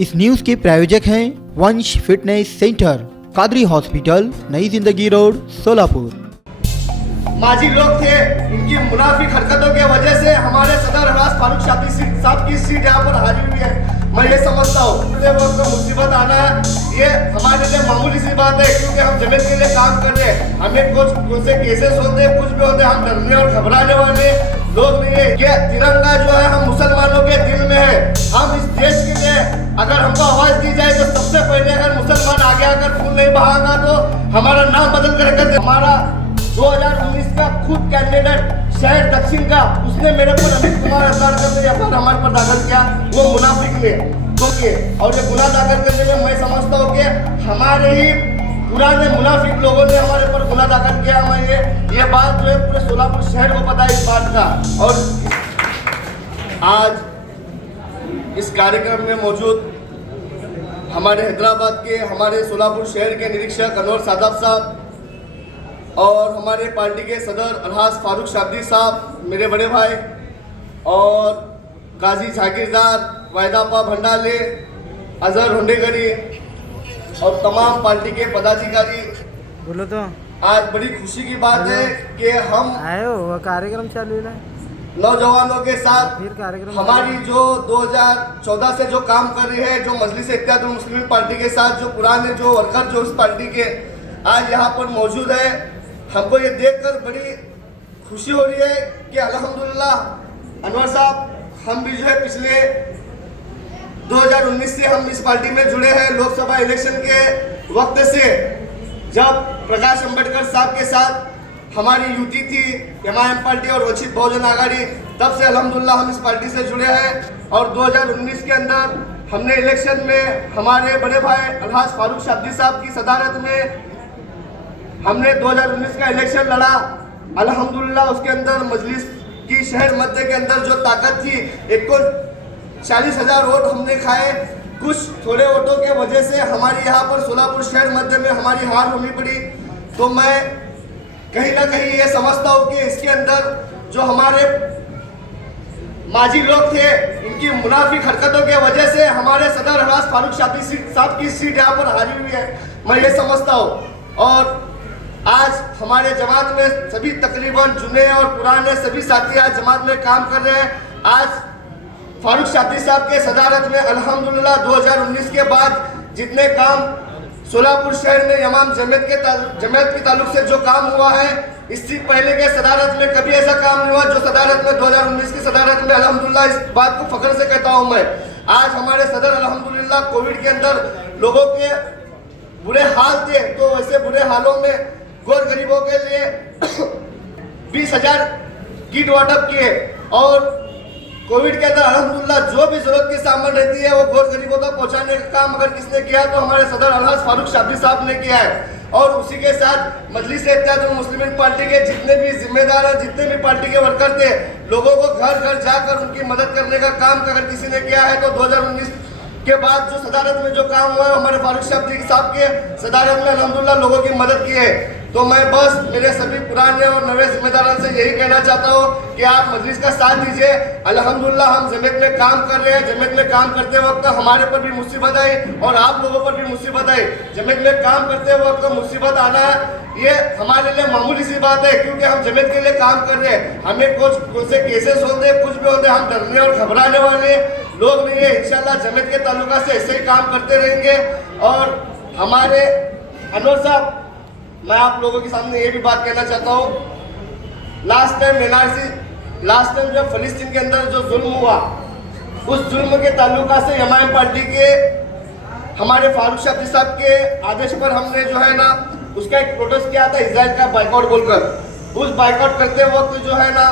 इस न्यूज के प्रायोजक हैं वंश फिटनेस सेंटर, कादरी हॉस्पिटल, नई जिंदगी रोड, सोलापुर। माजी लोग थे, इनकी मुनाफिक हरकतों की वजह से हमारे सदर हरास फारूक साहब की सीट यहाँ पर हारी हुई है। मैं ये समझता हूँ मुसीबत आना ये हमारे लिए मामूली सी बात है, क्योंकि हम जमीन के लिए काम कर रहे हैं। हमें कुछ से केसेस होते हैं, कुछ भी होते हैं, हम डरने और घबराने वाले लोग नहीं है। ये तिरंगा जो है हम मुसलमानों के दिल में है। हम इस देश के लिए अगर हमको आवाज दी जाए तो सबसे पहले अगर मुसलमान आगे आकर खून नहीं बहागा तो हमारा नाम बदल कर हमारा 2019 का खुद कैंडिडेट शहर दक्षिण का, उसने मेरे पर अमित कुमार हजारकर ने एफआईआर हमारे पर दाखिल किया, वो मुनाफिक ने और ये गुनाह दाखिल करने में मैं समझता हूँ कि हमारे ही पुराने मुनाफिक लोगों ने हमारे पर गुनाह दाखिल किया। मैं ये बात जो है पूरे सोलापुर शहर को पता है इस बात का। और आज इस कार्यक्रम में मौजूद हमारे हैदराबाद के, हमारे सोलापुर शहर के निरीक्षक अनवर सादाब साहब और हमारे पार्टी के सदर अलहाज फारूक शाब्दी साहब, मेरे बड़े भाई, और काजी जागीरदार, वायदापा भंडाले, अजहर हुंडेगरी और तमाम पार्टी के पदाधिकारी। बोलो तो आज बड़ी खुशी की बात है कि हम आए हो कार्यक्रम चालू है नौजवानों के साथ फिर कार्यक्रम हमारी जो 2014 से जो काम कर रही है, जो मजलिस इत्तेहादुल मुस्लिमीन पार्टी के साथ जो पुराने जो वर्कर जो उस पार्टी के आज यहाँ पर मौजूद है। हमको ये देखकर बड़ी खुशी हो रही है कि अल्हम्दुलिल्लाह अनवर साहब, हम भी जो है पिछले 2019 से हम इस पार्टी में जुड़े हैं। लोकसभा इलेक्शन के वक्त से जब प्रकाश अंबेडकर साहब के साथ हमारी युति थी एमआईएम पार्टी और वंचित बहुजन आघाड़ी, तब से अल्हम्दुलिल्लाह हम इस पार्टी से जुड़े हैं। और 2019 के अंदर हमने इलेक्शन में हमारे बड़े भाई अलहाज फारूक शाब्दी साहब की सदारत में हमने 2019 का इलेक्शन लड़ा। अल्हम्दुलिल्लाह उसके अंदर मजलिस की शहर मध्य के अंदर जो ताकत थी, 40,000 वोट हमने खाए। कुछ थोड़े वोटों के वजह से हमारी यहाँ पर सोलापुर शहर मध्य में हमारी हार होनी पड़ी। तो मैं कहीं ना कहीं ये समझता हूँ कि इसके अंदर जो हमारे माजी लोग थे, इनकी मुनाफिक हरकतों की वजह से हमारे सदर हरास फारूक साहब की सीट यहाँ पर हारी हुई है, मैं ये समझता हूँ। और आज हमारे जमात में सभी तकरीबन जुने और पुराने सभी साथी आज जमात में काम कर रहे हैं। आज फारूक शाब्दी साहब के सदारत में अल्हम्दुलिल्लाह 2019 के बाद जितने काम सोलापुर शहर में इमाम जमीयत के ताल्लुक से जो काम हुआ है, इससे पहले के सदारत में कभी ऐसा काम नहीं हुआ जो सदारत में 2019 की सदारत में अल्हम्दुलिल्लाह इस बात को फख्र से कहता हूँ मैं। आज हमारे सदर अल्हम्दुलिल्लाह कोविड के अंदर लोगों के बुरे हाल थे, तो वैसे बुरे हालों में गौर गरीबों के लिए 20,000 किट वाटअप किए। और कोविड के अंदर अल्हम्दुलिल्लाह जो भी जरूरत की सामान रहती है वो गौर गरीबों तक पहुंचाने का काम अगर किसने किया तो हमारे सदर अलहाज फारूक शाब्दी साहब ने किया है। और उसी के साथ मजलिस इत्तेहादुल मुस्लिमीन पार्टी के जितने भी जिम्मेदार और जितने भी पार्टी के वर्कर थे, लोगों को घर घर जाकर उनकी मदद करने का काम अगर किसी ने किया है तो 2019 के बाद जो सदारत में जो काम हुआ है हमारे फारूक शाब्दी साहब के सदारत में अल्हम्दुलिल्लाह लोगों की मदद की है। तो मैं बस मेरे सभी पुराने और नए जिम्मेदारों से यही कहना चाहता हूँ कि आप मजलिस का साथ दीजिए। अल्हम्दुलिल्लाह हम जमीयत में काम कर रहे हैं। जमीयत में काम करते वक्त हमारे पर भी मुसीबत आई और आप लोगों पर भी मुसीबत आई। जमीयत में काम करते वक्त मुसीबत आना ये हमारे लिए मामूली सी बात है, क्योंकि हम जमीयत के लिए काम कर रहे हैं। हमें कुछ से केसेस होते हैं, कुछ भी होते हैं, हम डरने और घबराने वाले लोग नहीं है। इंशाल्लाह जमीयत के ताल्लुका से ऐसे ही काम करते रहेंगे। और हमारे अनवर साहब, मैं आप लोगों के सामने ये भी बात कहना चाहता हूँ, लास्ट टाइम जब फिलिस्तीन के अंदर जो जुल्म हुआ, उस जुल्म के ताल्लुका से एमआईएम पार्टी के हमारे फारूक शाब्दी साहब के आदेश पर हमने जो है ना उसका एक प्रोटेस्ट किया था इजराइल का बाइकआउट बोलकर। उस बाइकआउट करते वक्त जो है ना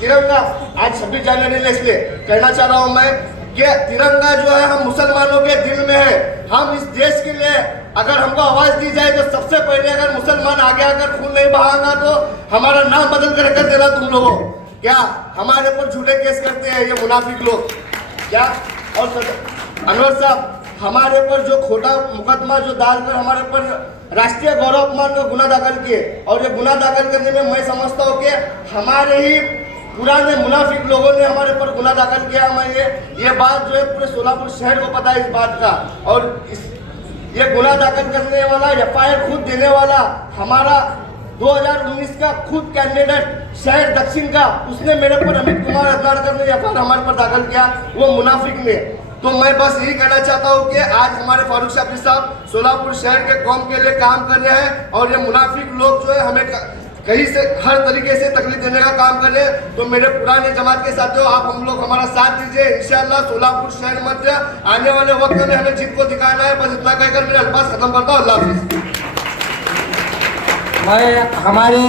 तिरंगा आज 26 जनवरी ने इसलिए कहना चाह रहा हूँ मैं कि तिरंगा जो है हम मुसलमानों के दिल में है। हम इस देश के लिए अगर हमको आवाज दी जाए तो सबसे पहले अगर मुसलमान आगे आकर खून नहीं बहागा तो हमारा नाम बदल कर रख देना तुम लोगों। क्या हमारे ऊपर झूठे केस करते हैं ये मुनाफिक लोग क्या? और अनवर साहब, हमारे पर जो खोटा मुकदमा जो डालकर हमारे पर राष्ट्रीय गौरव अपमान का गुना दाखिल किए, और ये गुना दाखिल करने में मैं समझता हूँ कि हमारे ही पुराने मुनाफिक लोगों ने हमारे ऊपर गुना दाखिल किया। मैं ये बात जो है पूरे सोलापुर शहर को पता है इस बात का। और ये गुना दाखिल करने वाला, एफआईआर खुद देने वाला हमारा 2019 का खुद कैंडिडेट शहर दक्षिण का, उसने मेरे पर अमित कुमार अदनारकर ने एफआईआर हमारे पर दाखिल किया, वो मुनाफिक ने। तो मैं बस यही कहना चाहता हूँ कि आज हमारे फारूक शाफी साहब सोलापुर शहर के कौम के लिए काम कर रहे हैं और ये मुनाफिक लोग जो है हमें कहीं से हर तरीके से तकलीफ देने का काम कर रहे हैं। तो मेरे पुराने जमात के साथियों, आप हम लोग हमारा साथ दीजिए। इंशाल्लाह सोलापुर शहर मध्य आने वाले वक्त में हमें जीत को दिखाना है। बस इतना कहकर मेरा अल्फाज खत्म करता हूँ। अल्लाह हाफिज। मैं हमारे